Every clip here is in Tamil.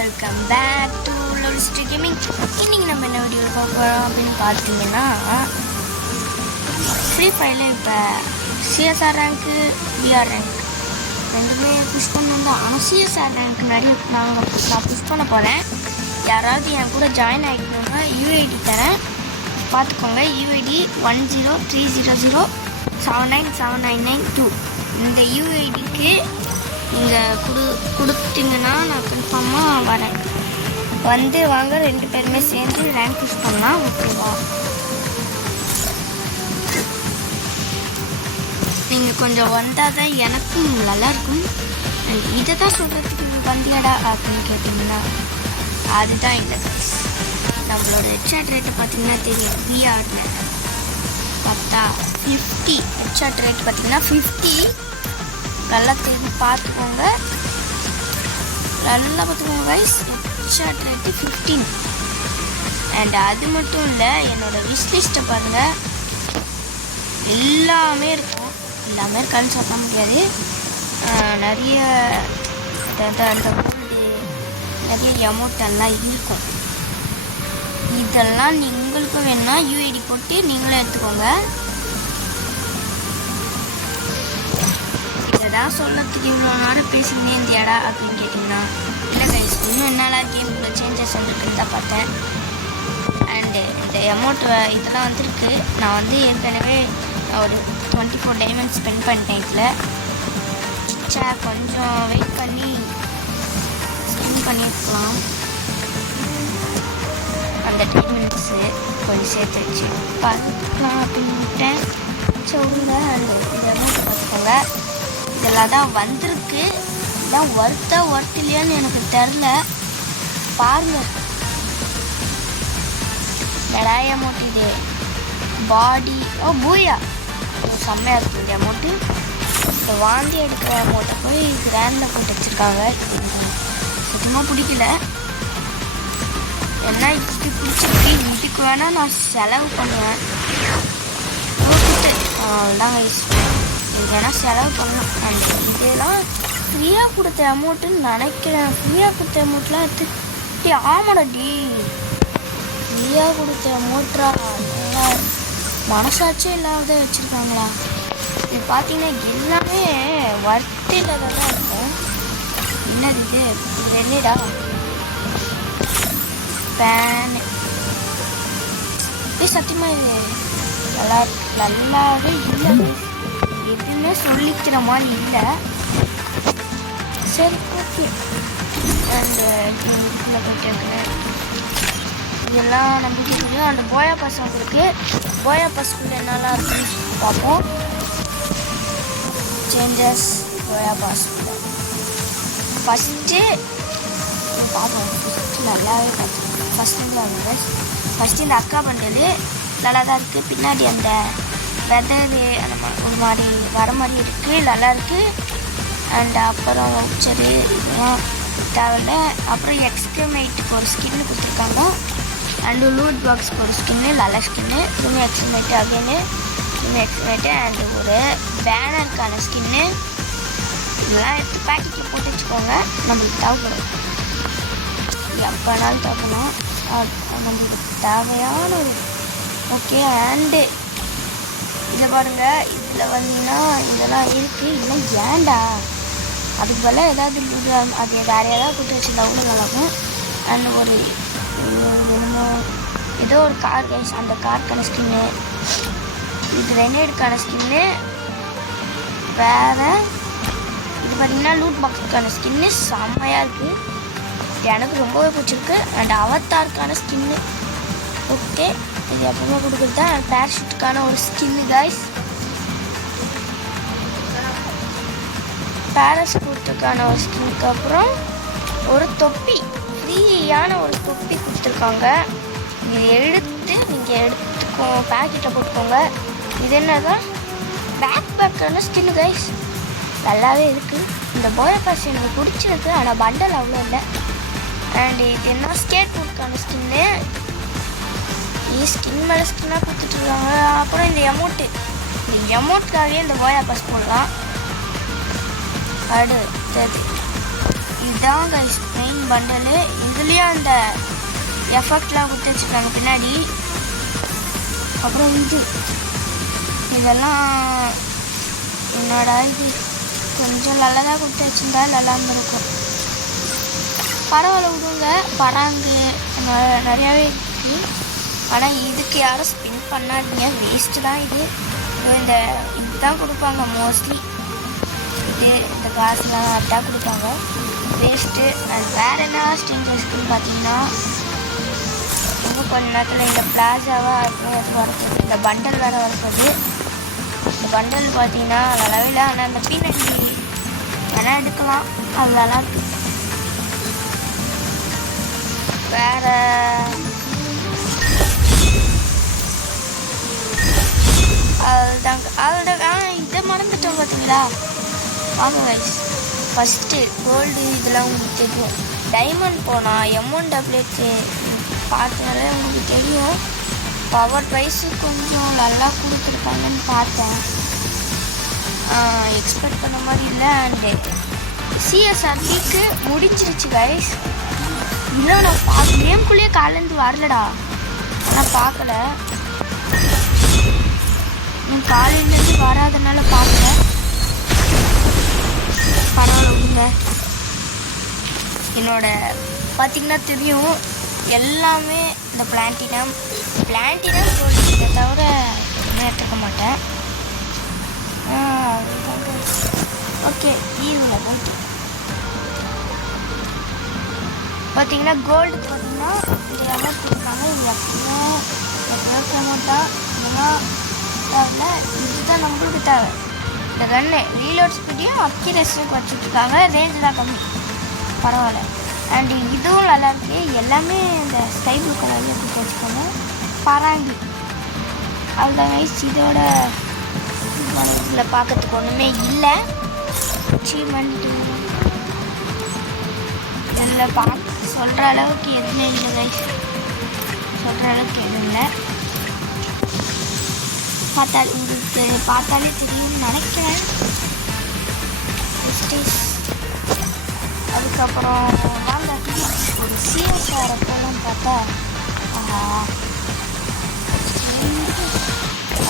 வெல்கம் பேக் டு லவ்லிஸ்டர் கேமிங். இன்னைக்கு நம்ம என்ன வீடியோ பார்க்க போகிறோம் அப்படின்னு பார்த்தீங்கன்னா, ஃப்ரீ ஃபயரில் இப்போ சிஎஸ்ஆர் ரேங்க்கு பிஆர் ரேங்க் ரெண்டுமே புஷ் பண்ணணும் தான். ஆனால் சிஎஸ்ஆர் ரேங்க் நிறைய நான் புஷ் பண்ண போகிறேன். யாராவது என் கூட ஜாயின் ஆகிக்கணுங்க. யூஐடி தரேன், பார்த்துக்கோங்க. யூஐடி 10300797979992. இந்த யூஐடிக்கு நீங்கள் கொடுத்தீங்கன்னா நான் கன்ஃபார்மாக வரேன். வாங்க ரெண்டு பேருமே சேர்ந்து ரேங்க் புஷ் பண்ணலாம். ஓகேவா? நீங்கள் கொஞ்சம் வந்தால் தான் எனக்கும் நல்லாயிருக்கும். இதை தான் சொல்கிறதுக்கு வந்தியாடா அப்படின்னு கேட்டிங்கன்னா அதுதான் இல்லை. நம்மளோட ஹெட்ஷாட் ரேட்டை பார்த்தீங்கன்னா தெரியும். பிஆர்னு பார்த்தா 50 ஹெட்ஷாட் ரேட் பார்த்தீங்கன்னா 50. நல்லா தெரிஞ்சு பார்த்துக்கோங்க, நல்லா பார்த்துக்கோங்க கைஸ். Headshot rate 15. அண்ட் அது மட்டும் இல்லை, என்னோடய விஷ்லிஸ்ட்டை பாருங்கள், எல்லாமே இருக்கும். எல்லாமே இருக்கான்னு சொல்ல முடியாது. நிறைய அந்த நிறைய அமௌண்ட் எல்லாம் இருக்கும். இதெல்லாம் உங்களுக்கும் வேணும்னா யூஐடி போட்டு நீங்களே எடுத்துக்கோங்க. இதான் சொல்கிறதுக்கு இவ்வளோ நேரம் பேசிக்கினே இருந்தியாடா அப்படின்னு கேட்டிங்கன்னா இல்லை கைஸ், இன்னும் என்னால் கேமுக்குள்ள சேஞ்சஸ் வந்துருக்குன்னு தான் பார்த்தேன். அண்டு இந்த அமௌண்ட் இதெல்லாம் வந்திருக்கு. நான் ஏற்கனவே ஒரு 24 டைமண்ட் ஸ்பெண்ட் பண்ணிட்டேன் இதில். கொஞ்சம் வெயிட் பண்ணி ஸ்பெண்ட் பண்ணியிருக்கலாம். அந்த டைமண்ட்ஸு கொஞ்சம் சேர்த்து வச்சு பார்க்கலாம் அப்படின்ட்டேன். சொல்லுங்க. அண்டு இந்த அமௌண்ட் பார்த்துக்கோங்க. இதெல்லாம் தான் வந்திருக்கு. இதெல்லாம் ஒர்த் இல்லையான்னு எனக்கு தெரில. பாருங்க, நிறைய அமௌண்ட். இது பாடி பூயா செம்மையாக இருக்குது இந்த அமௌண்ட்டு. இந்த வாந்தி எடுக்கிற அமௌண்ட்டை போய் கிராண்டில் போட்டு வச்சுருக்காங்க. சுத்தமாக பிடிக்கல. என்ன இதுக்கு பிடிச்சிருக்கு, இதுக்கு வேணால் நான் செலவு பண்ணுவேன். அவ்வளோதாங்க, இது வேணால் செலவு பண்ணலாம். அண்ட் இதெல்லாம் ஃப்ரீயாக கொடுத்த அமௌண்ட்டுன்னு நினைக்கிறேன். ஃப்ரீயாக கொடுத்த அமௌண்ட்லாம் எடுத்து ஆமாடா டி, ஃப்ரீயாக கொடுத்த அமௌண்ட்ரா, நல்லா மனசாட்சியே இல்லாத வச்சுருக்காங்களா. இது பார்த்தீங்கன்னா எல்லாமே ஒர்த் இல்லாத தான் இருக்கும். என்னது இது என்னடா பேன்? சத்தியமாக இது நல்லாவே இல்லை. எதுவுமே சொல்லிக்கிற மாதிரி இல்லை. சரி, ஓகே. அண்டு இதெல்லாம் நம்மளுக்கு தெரியும். அந்த போயா பாஸ் உங்களுக்கு போயா பாஸ்க்குள்ளே என்னெல்லாம் இருக்குன்னு பார்ப்போம். சேஞ்சஸ் போயா பாஸ் ஃபஸ்ட்டு பார்ப்போம். நல்லாவே பார்த்து ஃபஸ்ட்டு இந்த அக்கா பண்டது நல்லா தான் இருக்குது. பின்னாடி அந்த வெதரு அந்த ஒரு மாதிரி வர மாதிரி இருக்குது, நல்லா இருக்குது. அண்ட் அப்புறம் வவுச்சரு இதெல்லாம் தேவையில்ல. அப்புறம் எக்ஸ்கிரிமேட்டுக்கு ஒரு ஸ்கின்னு கொடுத்துருக்காங்க. அண்டு லூட் பாக்ஸ்க்கு ஒரு ஸ்கின்னு, நல்ல ஸ்கின்னு. இதுவுமே எக்ஸ்கிரிமேட்டு அகைனு, இதுவுமே எக்ஸ்கிரிமேட்டு. அண்டு ஒரு பேனருக்கான ஸ்கின்னு. இதெல்லாம் எடுத்து பேக்கெட்டில் போட்டு வச்சுக்கோங்க, நம்மளுக்கு தேவைப்படும். எப்போனாலும் தேவைப்படும், நம்மளுக்கு தேவையான ஒரு ஓகே. அண்டு இதை பாருங்கள், இதில் வந்தீங்கன்னா இதெல்லாம் இருக்குது. இதெல்லாம் ஏண்டா, அதுக்கு பதிலாக ஏதாவது அது வேறு ஏதாவது கொடுத்து வச்சுருந்தா கூட நல்லாயிருக்கும். அண்ட் ஒரு என்னமோ ஏதோ ஒரு கார் கைஸ், அந்த காருக்கான ஸ்கின்னு, இது ரெனேடுக்கான ஸ்கின்னு. வேறு இது பார்த்திங்கன்னா லூட் பாக்ஸுக்கான ஸ்கின்னு செம்மையாக இருக்குது. எனக்கு ரொம்பவே பிடிச்சிருக்கு. And அவத்தாருக்கான skin. ஓகே, இது எப்பவுமே கொடுக்குறது தான். பேராஷூட்டுக்கான ஒரு ஸ்கின்னு கைஸ். பேராஷூட்டுக்கான ஒரு ஸ்கின்னுக்கு அப்புறம் ஒரு தொப்பி, ஃப்ரீயான ஒரு தொப்பி கொடுத்துருக்காங்க. இது நீங்கள் எடுத்துக்கோ, பேக்கெட்டில் போட்டுக்கோங்க. இது என்னதான் பேக்கான ஸ்கின்னு கைஸ், நல்லாவே இருக்குது. இந்த போயா பாஸ் எனக்கு பிடிச்சிருக்கு, ஆனால் பண்டல் அவ்வளோ இல்லை. அண்ட் இது என்ன ஸ்கேட் போர்டுக்கான ஸ்கின்னு. ஸ்கின் மேலே ஸ்கின்னாக கொடுத்துட்ருக்காங்க. அப்புறம் இந்த அமௌண்ட்டுக்காகவே இந்த போயா பாஸ் போடலாம். அடுத்தது இது இதான் கைஸ் மெயின் பண்டலு. இதுலேயும் அந்த எஃபெக்ட்லாம் கொடுத்து வச்சுருக்காங்க பின்னாடி. அப்புறம் இதெல்லாம் என்னடா இது கொஞ்சம் நல்லதாக கொடுத்து வச்சுருந்தா நல்லா இருந்திருக்கும். பரவாயில்ல விடுங்க. பராங்கு நிறையாவே இருக்குது. ஆனால் இதுக்கு யாரும் ஸ்பின் பண்ணாதீங்க, வேஸ்ட்டு தான் இது. இதுதான் கொடுப்பாங்க மோஸ்ட்லி. இந்த காசுலாம் அதான் கொடுப்பாங்க, வேஸ்ட்டு. அது வேறு என்ன ஸ்ட்ரேஞ்சர்ஸ்க்குன்னு பார்த்தீங்கன்னா இன்னும் கொஞ்ச நேரத்தில் இந்த பிளாஸாவாக வரப்போகுது. இந்த பண்டல் வேறு வரப்போகுது. இந்த பண்டல் பார்த்தீங்கன்னா நல்லாவே இல்லை. ஆனால் அந்த பீனட் வேணால் எடுக்கலாம், அது நல்லா இருக்கு. வேறு அதுதாங்க இதை மறந்துட்டோம் பார்த்தீங்களா. வாங்க கைஸ், ஃபஸ்ட்டு கோல்டு இதெல்லாம் உங்களுக்கு தெரியும். டைமண்ட் போனால் M1AA பார்த்தனாலே உங்களுக்கு தெரியும். பவர் ப்ரைஸு கொஞ்சம் நல்லா கொடுத்துருக்காங்கன்னு பார்த்தேன், எக்ஸ்பெக்ட் பண்ண மாதிரி இல்லை. அண்டு CSR லீக்கு முடிஞ்சிருச்சு கைஸ். இல்லை நான் கேம்குள்ளேயே காலேருந்து வரலடா, ஆனால் பார்க்கல. காலையிலேருந்து வராதனால பார்க்கல. பரவாயில்ல விடுங்க. என்னோட பார்த்திங்கன்னா தெரியும் எல்லாமே இந்த பிளாட்டினம் கோல்டு இதை தவிர எதுவுமே எடுத்துக்க மாட்டேன். ஓகே ஈவினில் போயிட்டு பார்த்திங்கன்னா கோல்டு பார்த்தீங்கன்னா இது எல்லாம் கொடுக்குறாங்க. இது எப்படின்னா அமௌண்ட்டாக இதெல்லாம் தேவை. இதுதான் நம்மளுக்கு தேவை. இந்த கன்னு ரீலோட் ஸ்பீடையும் அக்யூரஸியும் வச்சுட்ருக்காங்க. ரேஞ்சு தான் கம்மி, பரவாயில்ல. அண்டு இதுவும் நல்லாயிருக்கு. எல்லாமே இந்த ஸ்கை ப்ளூ கலரில் கொடுத்து வச்சுக்கோங்க. பராங்கி அதுதான் கைஸ். இதோட இதில் பார்க்கறதுக்கு ஒன்றுமே இல்லை. அச்சீவ்மெண்ட் இதில் சொல்கிற அளவுக்கு எதுவுமே இல்லை கைஸ், சொல்கிற அளவுக்கு எதுவும் இல்லை. உங்களுக்கு பார்த்தாலே தெரியும்னு நினைக்கிறேன். அதுக்கப்புறம் வாங்க ஒரு CSR போகலான்னு பார்த்தா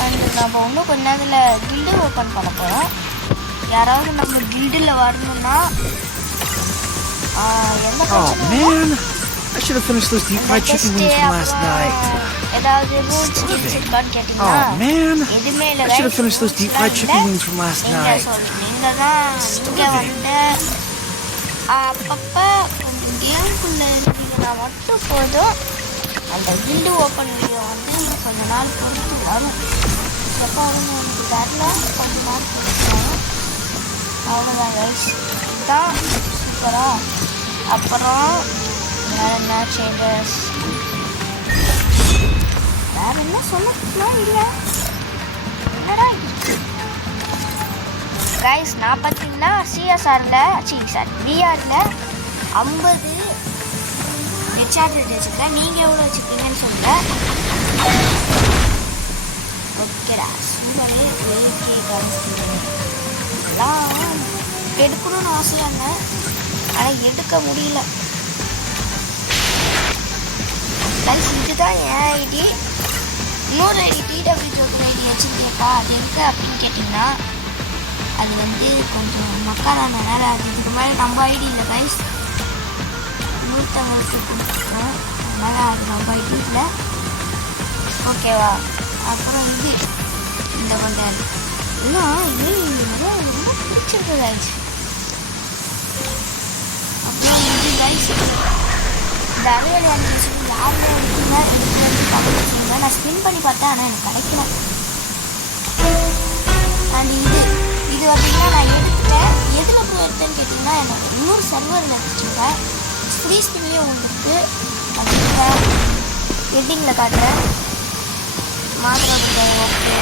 அண்டு நம்ம இன்னும் கொஞ்ச நேரத்தில் கில்டு ஓப்பன் பண்ண போகிறோம். யாராவது நம்ம கில்டில் வரணும்னா எந்த பிரச்சனையும் I should have finished those deep fried chicken wings from last night. ஏதாவது ரூல்ஸ் இருக்கான்னு கேட்டிங்கன்னா எதுவுமே இல்லை. I should have finished those deep fried chicken wings from last night. நீங்கள் தான் இங்கே வந்து அப்பப்போ கொஞ்சம் கேமுக்குள்ளே இருந்தீங்கன்னா மட்டும் போதும். அந்த கில்டு ஓப்பன் வீடியோ வந்து கொஞ்ச நாள் பொறுத்து வரும். எப்போ வரும்னு எனக்கு தெரியல, கொஞ்ச நாள் பொறுத்து வரும். அவ்வளோதான் கைஸ், இதுதான் சூப்பராக. அப்புறம் வேறு என்ன சேஞ்சஸ், வேறு என்ன சொல்லலாம் இல்லை. என்னடா கைஸ், நான் பார்த்தீங்கன்னா VRல 50 ரீசார்ஜ் வச்சுருக்கேன். நீங்கள் எவ்வளோ வச்சுருக்கீங்கன்னு சொல்லுங்கள். ஓகேடா, சூப்பரே AK எல்லாம் எடுக்கணும்னு ஆசையாக இருந்தேன், ஆனால் எடுக்க முடியல. கைஸ், இதுதான் என் ஐடி. இன்னொரு ஐடி TW ஜோக்கர் ஐடி வச்சுருக்கேப்பா, அது எங்கே அப்படின்னு கேட்டிங்கன்னா அது வந்து கொஞ்சம் மக்களானனால அது இதுக்கு மேலே நம்ம ஐடி இல்லை கைஸ், இன்னொருத்தவங்களுக்கு கொடுத்துருக்கோம், அதனால் அது நம்ம ஐடி இல்லை. ஓகேவா? அப்புறம் இந்த பண்டல் எல்லாம் ரொம்ப பிடிச்சிருக்கு கைஸ். அப்புறம் கைஸ், இந்த அறுவடை அனிமேஷன் யாருமே இருக்குங்க, எனக்கு வந்து கவனிச்சுங்க. நான் ஸ்பின் பண்ணி பார்த்தேன், ஆனால் எனக்கு கிடைக்கல. அண்ட் இது பார்த்தீங்கன்னா நான் எடுத்துட்டேன். எதில் போய் எடுத்தேன்னு கேட்டிங்கன்னா எனக்கு இன்னொரு சர்வரில் எடுத்துருக்கேன். ஃப்ரீ ஸ்பின்லேயும் உங்களுக்கு அப்படிங்கிற வெட்டிங்கில் காட்டுறேன். மாத்திரை ஓகே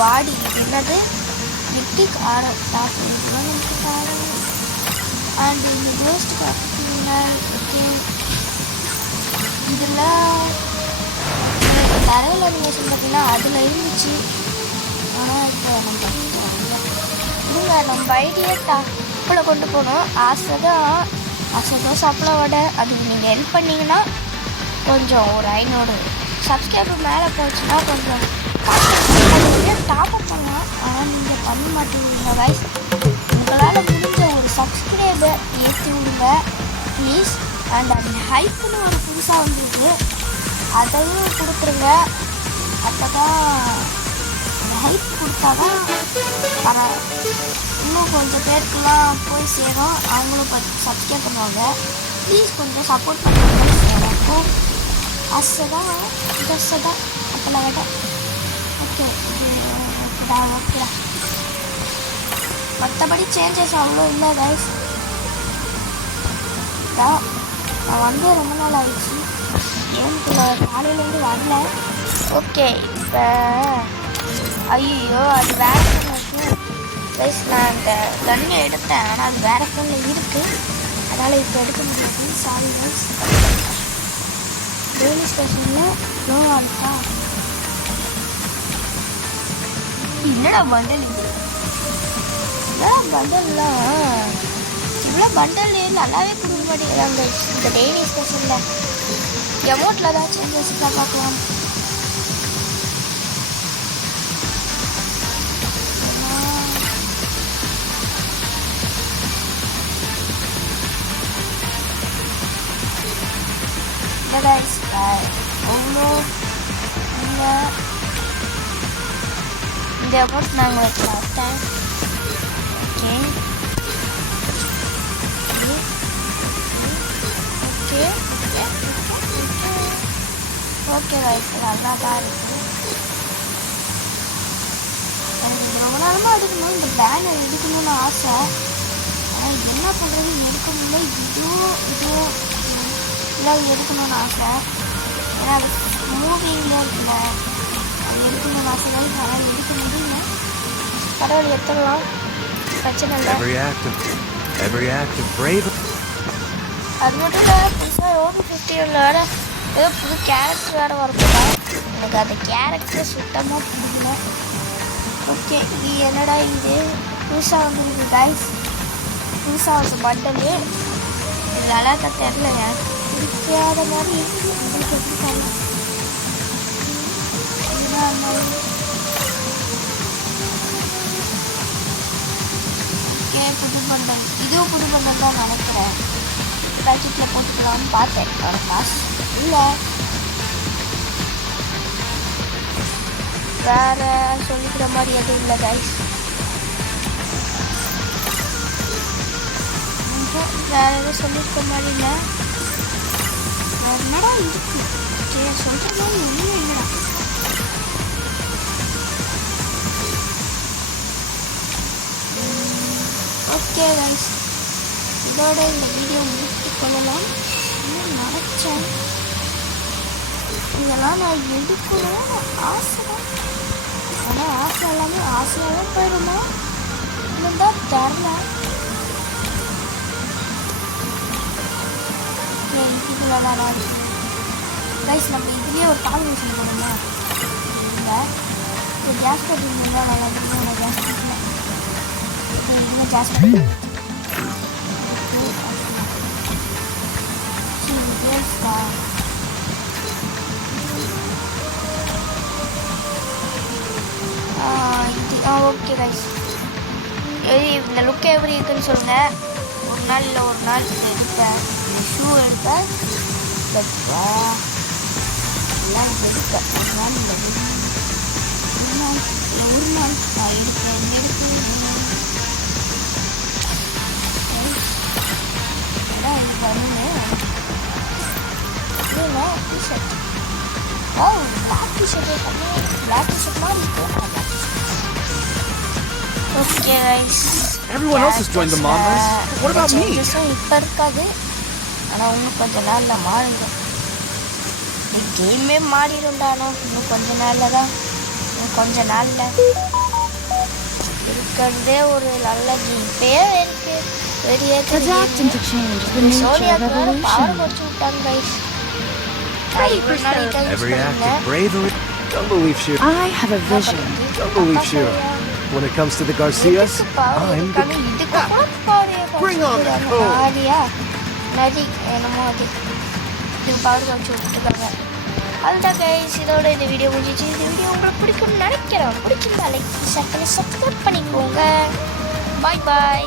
பாடி என்னது எட்டிக் ஆர்டர் அண்ட் இந்த கோஸ்ட் காப்பிங்கள் ஓகே. இதில் தரையில் அனிமேஷன் பார்த்தீங்கன்னா அதில் இருந்துச்சு, ஆனால் இப்போ நம்ம வாங்க நம்ம ஐடியா டாப்பில் கொண்டு போகணும். ஆசை தான் சாப்பிட விட அதுக்கு நீங்கள் ஹெல்ப் பண்ணிங்கன்னா கொஞ்சம் ஒரு 500 சப்ஸ்கிரைபர் மேலே போச்சுன்னா கொஞ்சம் டாப்அப் பண்ணலாம். ஆனால் நீங்கள் பண்ண மாட்டேங்கிறீங்க கைஸ். உங்களால் முடிஞ்ச ஒரு சப்ஸ்கிரைபர் ஏற்றி விடுங்க ப்ளீஸ். அண்ட் அந்த ஹைப்புன்னு ஒரு புதுசாக வந்துருக்கு, அதையும் கொடுத்துருங்க. அப்போ தான் ஹைப் கொடுத்தா தான் இன்னும் கொஞ்சம் பேருக்குலாம் போய் சேரும், அவங்களும் சப்ஸ்கிரைப் பண்ணுவாங்க. ப்ளீஸ் கொஞ்சம் சப்போர்ட் பண்ணுங்க. எனக்கும் ஆசை தான் அப்போல்லாம் வேண்டாம். ஓகே ஓகே மற்றபடி சேஞ்சஸ் அவ்வளோ இல்லை கைஸ். நான் வந்து ரொம்ப நாள் ஆயிடுச்சு, கேமுக்குள்ள காலையிலேருந்து வரல. ஓகே இப்போ ஐயோ அது வேறு ஃபோன் கைஸ். நான் அந்த கன்னை எடுத்தேன், ஆனால் அது வேறு ஃபோனில் இருக்குது, அதனால் இப்போ எடுக்க முடியாது. Sorry guys. டெய்லி ஸ்டேஷனில் லோ ஆல்ட்டா என்னடா பண்டல் இது? பண்டல்லாம் இவ்வளோ பண்டல் நல்லாவே கொடுக்க மாட்டேங்கிறாங்க இந்த டெய்லி ஸ்பெஷலில். அமௌண்ட்டில் தான் சேஞ்சஸ்லாம் பார்க்கலாம். அவ்வளோ இந்த அமௌண்ட் நாங்கள் பார்த்தேன். ஓகே ஓகே ஓகே ரைட், நல்லா தான் இருக்குது. எனக்கு ரொம்ப நாளமாக எடுக்கணும், இந்த பேனர் எடுக்கணும்னு ஆசை. ஆனால் என்ன பண்ணுறது, எடுக்க முடியல. இதுவும் எல்லாம் எடுக்கணும்னு ஆசை. ஏன்னா அது மூவிங்கில் இருக்குல்ல, அது எடுக்கணும்னு ஆசை தான். ஆனால் எடுக்க முடியல. பரவாயில்ல, எடுத்துடலாம், பிரச்சனை இல்லை. அது மட்டும் இல்லை, புதுசாக ஓபி 51 வேறு ஏதோ புது கேரக்டர் வேறு வரக்கூடா. எனக்கு அந்த கேரக்டர் சுத்தமாக பிடிக்கல. ஓகே இது என்னடா இது புதுசாக வந்துருக்கு கைஸ். புதுசாக வந்து பண்டலு இது அழகா தெரில, எனக்கு பிடிக்காத மாதிரி உங்களுக்கு எப்படி தரலாம். இதுதான் ஓகே புது பண்டல், இதுவும் புது பண்டல் தான் நினைக்கிறேன். பேக்கெட்டில் போட்டுக்கலாம்னு பார்த்தேன், ஒரு காசு இல்லை. வேறு சொல்லிக்கிற மாதிரி எதுவும் இல்லை கைஸ். வேறு எதுவும் சொல்லியிருக்க மாதிரி இல்லை. என்னடா இருக்கு சரி சொல்கிற மாதிரி ஒன்றும் இல்லைடா. ஓகே கைஸ், இதோட இந்த வீடியோ முடித்து கொள்ளலாம். இன்னும் நினச்சேன் இதெல்லாம் நான் எடுக்கணும்னு ஆசை தான். ஆனால் ஆசை எல்லாமே ஆசையாகவே போயிடுமா இன்னும் தான் தரல. இதில் தான் நான் கைஸ் நம்ம இதுலேயே ஒரு காம்பினேஷன் போடணுமா இல்லை ஒரு கேஸ் கட்டிங் இருந்தால் நல்லா இருக்கும். நான் கேஸ் கட்டினேன், இன்னும் கேஸ் கட்டிங் ஓகே கைஸ், இந்த லுக் எப்படி இருக்குன்னு சொல்லுங்கள். ஒரு நாள் இல்லை ஒரு நாள் இது எடுப்பேன், ஷூ எடுப்பேன், எல்லாம் இது எடுப்பேன். ஒரு நாள் இல்லை ஒரு நாள் நான் எடுப்பேன். இது பண்ணுங்க டிஷர்ட். ஓ பிளாக் டிஷர்ட்டே பண்ணி பிளாக் டிஷர்ட் மாதிரி இருக்கும். Okay guys, everyone else has joined the Monmas. What about me? இப்போ இருக்காது, ஆனால் இன்னும் கொஞ்ச நாளில் மாறிடும். கேமே மாறிடும்டானோ இன்னும் கொஞ்ச நாளில் தான். இன்னும் கொஞ்ச நாளில் இருக்கிறதே ஒரு நல்ல இப்பயே இருக்கு. Adapting to change is the nature of evolution. Every act of bravery. Don't believe Shiro. I have a vision. Don't believe Shiro. When it comes to the Garcias, இதுக்கு பாரு I'm the இருக்காங்க இதுக்கு கூட பாவையை Bring on the காமிச்சிருக்காங்க coal. ஆரியா நதி என்னமோ அது இதுக்கு பாரு காமிச்சு விட்டுருக்காங்க அதுதான் கைஸ் இதோட இந்த வீடியோ முடிஞ்சிச்சு இந்த வீடியோ உங்களுக்கு பிடிக்கும்னு நினைக்கிறேன் பிடிச்சிருந்தா லைக் சப்ஸ்கிரைப் பண்ணிக்கோங்க பாய் பாய்